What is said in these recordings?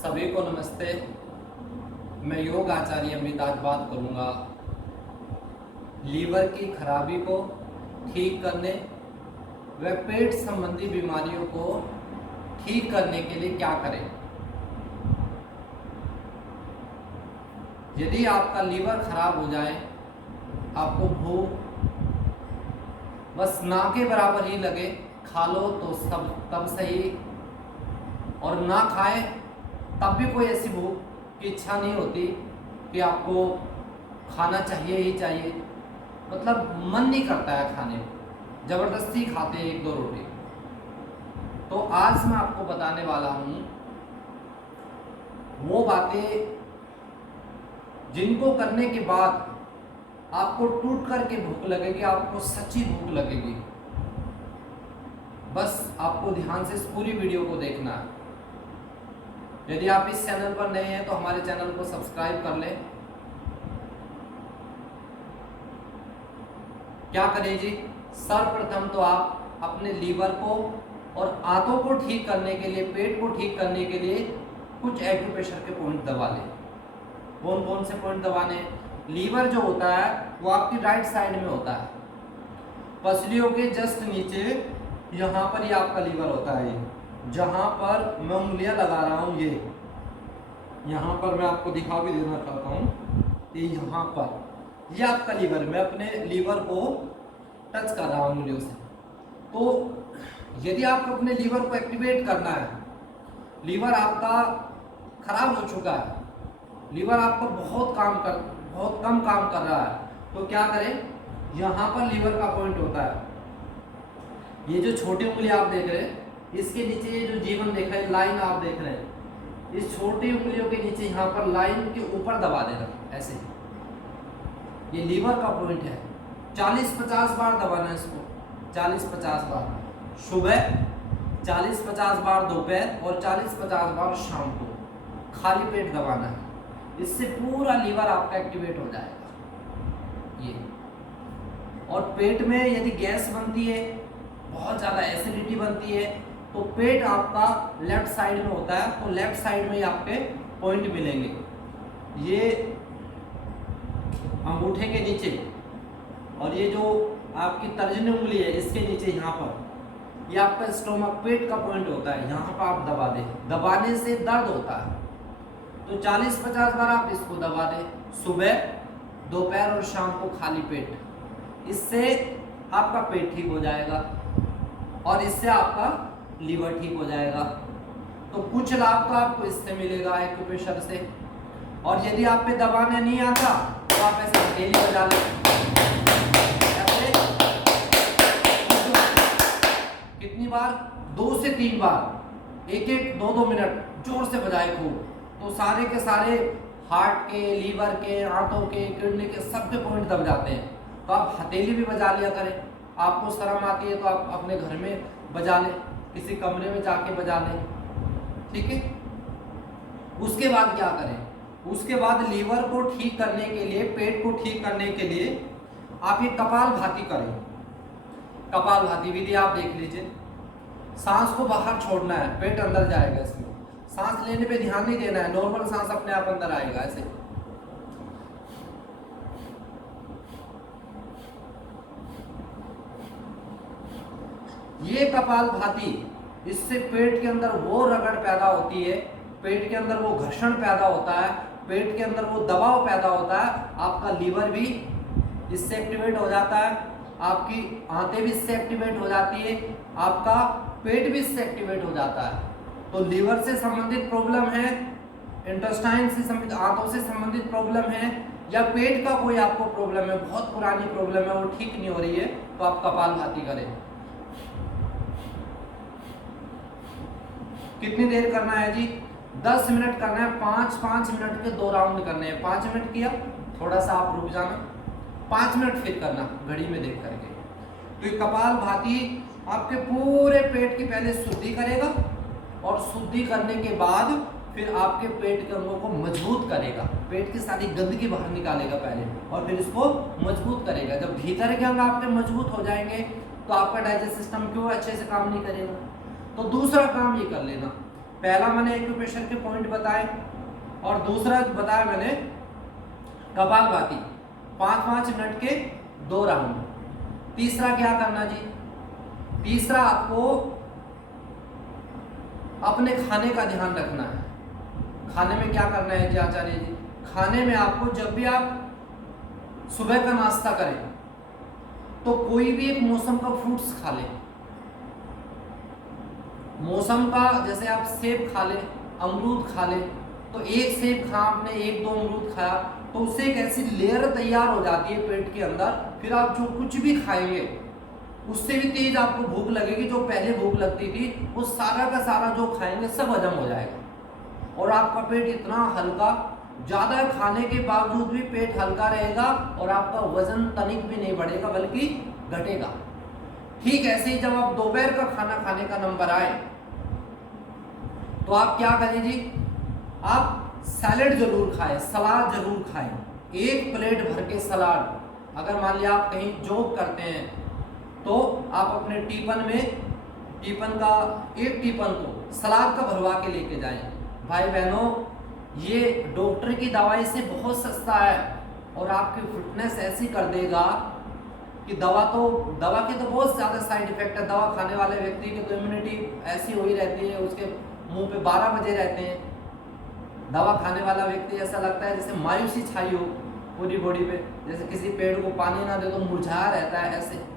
सभी को नमस्ते। मैं योग आचार्य अमित आज बात करूंगा लीवर की खराबी को ठीक करने व पेट संबंधी बीमारियों को ठीक करने के लिए क्या करें। यदि आपका लीवर खराब हो जाए, आपको भूख बस ना के बराबर ही लगे, खा लो तो सब तब सही, और ना खाए तब भी कोई ऐसी भूख की इच्छा नहीं होती कि आपको खाना चाहिए ही चाहिए, मतलब मन नहीं करता है खाने को, जबरदस्ती खाते हैं एक दो रोटी। तो आज मैं आपको बताने वाला हूँ वो बातें जिनको करने के बाद आपको टूट करके भूख लगेगी, आपको सच्ची भूख लगेगी। बस आपको ध्यान से इस पूरी वीडियो को देखना है। यदि आप इस चैनल पर नए हैं तो हमारे चैनल को सब्सक्राइब कर लें। क्या करें जी, सर्वप्रथम तो आप अपने लीवर को और आंतों को ठीक करने के लिए, पेट को ठीक करने के लिए कुछ एक्यूप्रेशर के पॉइंट दबा लें। कौन कौन से पॉइंट दबाने? लीवर जो होता है वो आपकी राइट साइड में होता है, पसलियों के जस्ट नीचे, यहाँ पर ही आपका लीवर होता है। जहाँ पर मैं उंगलियां लगा रहा हूँ, ये यहाँ पर मैं आपको दिखा भी देना चाहता हूँ, ये यहाँ पर ये आपका लीवर, मैं अपने लीवर को टच कर रहा हूँ उंगलियों से। तो यदि आपको अपने लीवर को एक्टिवेट करना है, लीवर आपका खराब हो चुका है, लीवर आपका बहुत कम काम कर रहा है, तो क्या करें? यहाँ पर लीवर का पॉइंट होता है, ये जो छोटी उंगली आप देख रहे हैं, इसके नीचे ये जो जीवन देख रहे हैं, लाइन आप देख रहे हैं, इस छोटी उंगलियों के नीचे यहाँ पर लाइन के ऊपर दबा देना ऐसे। ये लीवर का पॉइंट है। 40-50 बार दबाना है इसको, 40-50 बार सुबह, 40-50 बार दोपहर और 40-50 बार शाम को, खाली पेट दबाना है। इससे पूरा लीवर आपका एक्टिवेट हो जाएगा। ये और पेट में यदि गैस बनती है, बहुत ज़्यादा एसिडिटी बनती है, तो पेट आपका लेफ्ट साइड में होता है, तो लेफ्ट साइड में ही आपके पॉइंट मिलेंगे। ये अंगूठे के नीचे और ये जो आपकी तर्जनी उंगली है इसके नीचे, यहाँ पर ये आपका स्टोमक, पेट का पॉइंट होता है। यहाँ पर आप दबा दें, दबाने से दर्द होता है, तो 40-50 बार आप इसको दबा दें सुबह, दोपहर और शाम को खाली पेट। इससे आपका पेट ठीक हो जाएगा और इससे आपका लीवर ठीक हो जाएगा। तो कुछ लाभ तो आपको इससे मिलेगा एक्यूप्रेशर से। और यदि आप पे दबाने नहीं आता तो आप ऐसे हथेली बजा लें, कितनी बार? 2 से 3 बार, 1-1, 2-2 मिनट जोर से बजाए खूब, तो सारे के सारे हार्ट के, लीवर के, आंतों के, किडनी के सबके पॉइंट दब जाते हैं। तो आप हथेली भी बजा लिया करें। आपको शर्म आती है तो आप अपने घर में बजा लें, किसी कमरे में जाके बजा लें, ठीक है। उसके बाद क्या करें? उसके बाद लीवर को ठीक करने के लिए, पेट को ठीक करने के लिए आप ये कपालभाति करें। कपालभाति विधि आप देख लीजिए। सांस को बाहर छोड़ना है, पेट अंदर जाएगा इसमें। सांस लेने पे ध्यान नहीं देना है, नॉर्मल सांस अपने आप अंदर आएगा ऐसे। ये कपालभाति, इससे पेट के अंदर वो रगड़ पैदा होती है, पेट के अंदर वो घर्षण पैदा होता है, पेट के अंदर वो दबाव पैदा होता है, आपका लीवर भी इससे एक्टिवेट हो जाता है, आपकी आंतें भी इससे एक्टिवेट हो जाती है, आपका पेट भी इससे एक्टिवेट हो जाता है। तो लीवर से संबंधित प्रॉब्लम है, इंटेस्टाइन से संबंधित, आंतों से संबंधित प्रॉब्लम है, या पेट का कोई आपको प्रॉब्लम है, बहुत पुरानी प्रॉब्लम है, वो ठीक नहीं हो रही है, तो आप कपालभाति करें। कितनी देर करना है जी? 10 मिनट करना है। 5-5 मिनट के 2 राउंड करने हैं। 5 मिनट किया, थोड़ा सा आप रुक जाना, 5 मिनट फिर करना घड़ी में देख करके। तो ये कपालभाति आपके पूरे पेट की पहले शुद्धि करेगा, और शुद्धि करने के बाद फिर आपके पेट के अंगों को मजबूत करेगा, पेट की सारी गंदगी बाहर निकालेगा पहले, और फिर इसको मजबूत करेगा। जब भीतर के अंग आपके मजबूत हो जाएंगे तो आपका डाइजेस्ट सिस्टम क्यों अच्छे से काम नहीं करेगा। तो दूसरा काम ये कर लेना, पहला मैंने एक्यूप्रेशर के पॉइंट बताए और दूसरा बताया मैंने कपालभाति 5-5 मिनट के 2 राउंड। तीसरा क्या करना जी, तीसरा आपको अपने खाने का ध्यान रखना है। खाने में क्या करना है जी आचार्य जी, खाने में आपको जब भी आप सुबह का नाश्ता करें तो कोई भी एक मौसम का फ्रूट्स खा लें। मौसम का जैसे आप सेब खा लें, अमरूद खा लें, तो एक सेब खा आपने, 1-2 अमरूद खाया, तो उससे एक ऐसी लेयर तैयार हो जाती है पेट के अंदर, फिर आप जो कुछ भी खाएंगे उससे भी तेज आपको भूख लगेगी। जो पहले भूख लगती थी वो सारा का सारा जो खाएंगे सब हजम हो जाएगा और आपका पेट इतना हल्का, ज़्यादा खाने के बावजूद भी पेट हल्का रहेगा और आपका वजन तनिक भी नहीं बढ़ेगा बल्कि घटेगा। ठीक ऐसे ही जब आप दोपहर का खाना खाने का नंबर आए तो आप क्या करें जी, आप सैलेड जरूर खाएं, सलाद जरूर खाएं। 1 प्लेट भर के सलाद, अगर मान लिया आप कहीं जॉब करते हैं तो आप अपने टिफिन का एक टिफिन को सलाद का भरवा के लेके जाएं। भाई बहनों, ये डॉक्टर की दवाई से बहुत सस्ता है और आपकी फिटनेस ऐसी कर देगा कि दवा के तो बहुत ज़्यादा साइड इफेक्ट है। दवा खाने वाले व्यक्ति की तो इम्यूनिटी ऐसी हो ही रहती है, उसके मुंह पे 12 बजे रहते हैं। दवा खाने वाला व्यक्ति ऐसा लगता है जैसे मायूसी छाई हो पूरी बॉडी पे, जैसे किसी पेड़ को पानी ना दे तो मुरझाया रहता है ऐसे।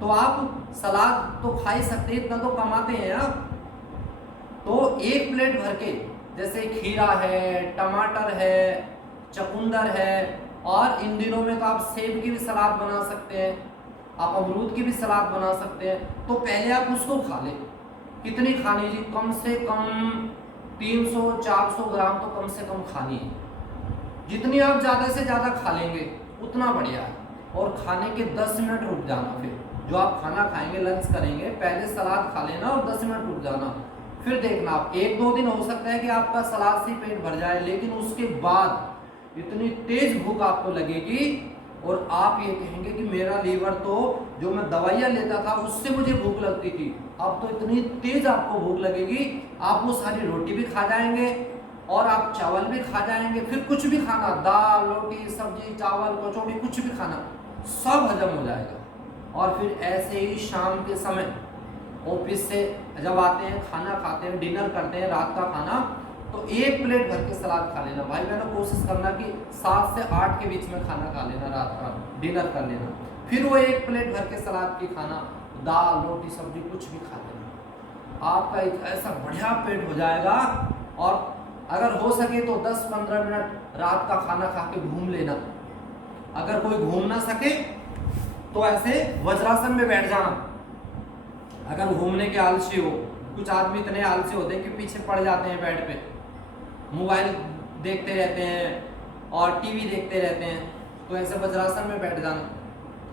तो आप सलाद तो खा ही सकते हैं, इतना तो कमाते हैं आप। तो 1 प्लेट भर के, जैसे खीरा है, टमाटर है, चुकंदर है, और इन दिनों में तो आप सेब की भी सलाद बना सकते हैं, आप अमरूद की भी सलाद बना सकते हैं। तो पहले आप उसको खा लें। कितनी खानी जी, कम से कम 300-400 ग्राम तो कम से कम खानी है। जितनी आप ज़्यादा से ज़्यादा खा लेंगे उतना बढ़िया है। और खाने के 10 मिनट रुक जाना, फिर जो आप खाना खाएंगे, लंच करेंगे, पहले सलाद खा लेना और 10 मिनट रुक जाना। फिर देखना आप 1-2 दिन हो सकता है कि आपका सलाद से पेट भर जाए, लेकिन उसके बाद इतनी तेज भूख आपको लगेगी और आप ये कहेंगे कि मेरा लीवर तो जो मैं दवाइयाँ लेता था उससे मुझे भूख लगती थी, अब तो इतनी तेज आपको भूख लगेगी, आप वो सारी रोटी भी खा जाएंगे और आप चावल भी खा जाएंगे। फिर कुछ भी खाना, दाल, रोटी, सब्जी, चावल, कचौड़ी, कुछ भी खाना, सब हजम हो जाएगा। और फिर ऐसे ही शाम के समय ऑफिस से जब आते हैं, खाना खाते हैं, डिनर करते हैं, रात का खाना, तो 1 प्लेट भर के सलाद खा लेना। भाई बहनों, कोशिश करना कि 7 से 8 के बीच में खाना खा लेना, रात का डिनर कर लेना। फिर वो 1 प्लेट भर के सलाद की खाना, दाल, रोटी, सब्जी, कुछ भी खा लेना। आपका एक ऐसा बढ़िया पेट हो जाएगा। और अगर हो सके तो 10-15 मिनट रात का खाना खा के घूम लेना। अगर कोई घूम ना सके तो ऐसे वज्रासन में बैठ जाना। अगर घूमने के आलसी हो, कुछ आदमी इतने आलसी होते हैं कि पीछे पड़ जाते हैं बेड पे, मोबाइल देखते रहते हैं और टीवी देखते रहते हैं, तो ऐसे वज्रासन में बैठ जाना।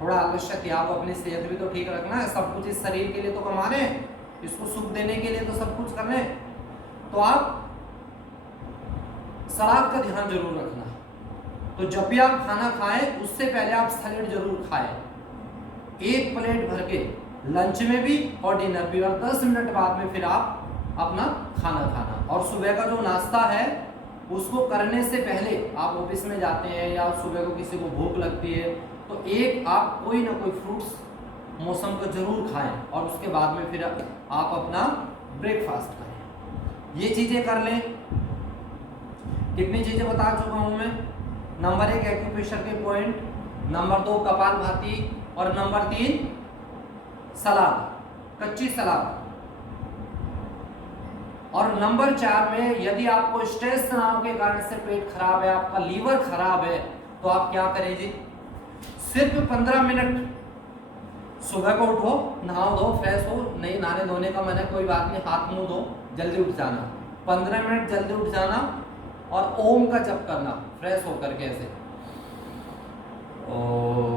थोड़ा आलस्य त्याग, अपनी सेहत भी तो ठीक रखना है। सब कुछ इस शरीर के लिए तो कमा रहे हैं, इसको सुख देने के लिए तो सब कुछ कर रहे हैं। तो आप सलाद का ध्यान जरूर रखना। तो जब भी आप खाना खाएं उससे पहले आप सैलेड जरूर खाएं, 1 प्लेट भर के, लंच में भी और डिनर भी, और 10 मिनट बाद में फिर आप अपना खाना खाना। और सुबह का जो नाश्ता है उसको करने से पहले, आप ऑफिस में जाते हैं या सुबह को किसी को भूख लगती है, तो एक आप कोई ना कोई फ्रूट्स मौसम को जरूर खाएं और उसके बाद में फिर आप अपना ब्रेकफास्ट करें। ये चीज़ें कर लें। कितनी चीज़ें बता चुका हूँ मैं। नंबर 1 एक्यूप्रेशर के पॉइंट, नंबर 2 कपालभाति, और नंबर 3 सलाद, कच्ची सलाद। और नंबर 4 में, यदि आपको स्ट्रेस तनाव के कारण से पेट खराब है, आपका लीवर खराब है, तो आप क्या करें जी, सिर्फ 15 मिनट सुबह को उठो, नहाओ धो, फ्रेश हो, नहीं नहाने धोने का मैंने कोई बात नहीं, हाथ मुंह धो, जल्दी उठ जाना, 15 मिनट जल्दी उठ जाना और ओम का जप करना फ्रेश होकर के ऐसे। ओम